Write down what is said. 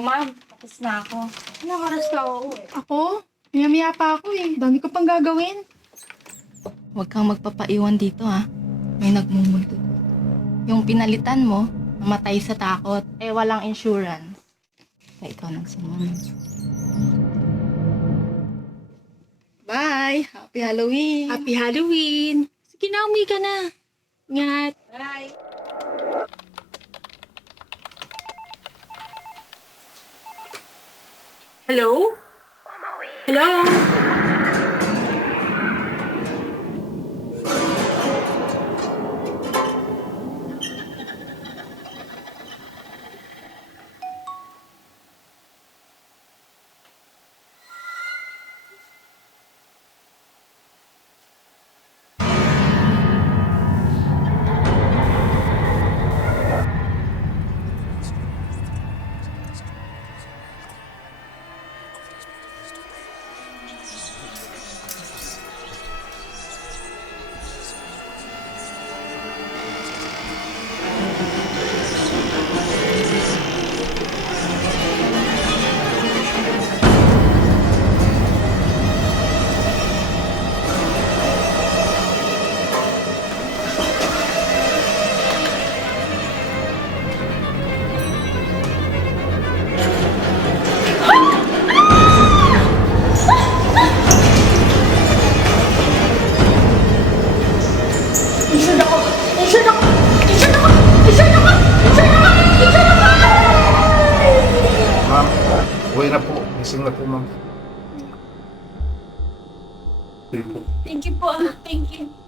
ma'am. Tapos na ako. Anong oras ka uuwi? Ako? Maya-maya pa ako eh. Dami ko pang gagawin. Huwag kang magpapaiwan dito ha. May nagmumulto. Yung pinalitan mo, namatay sa takot. Eh walang insurance. Kaya ikaw nang sumunod. Bye! Happy Halloween! Happy Halloween! Sige na, umuwi ka na. Ingat. Bye. Hello? Hello? Ma'am, uwi na po. Gising na po, ma'am. Sige po. Thank you po. Thank you.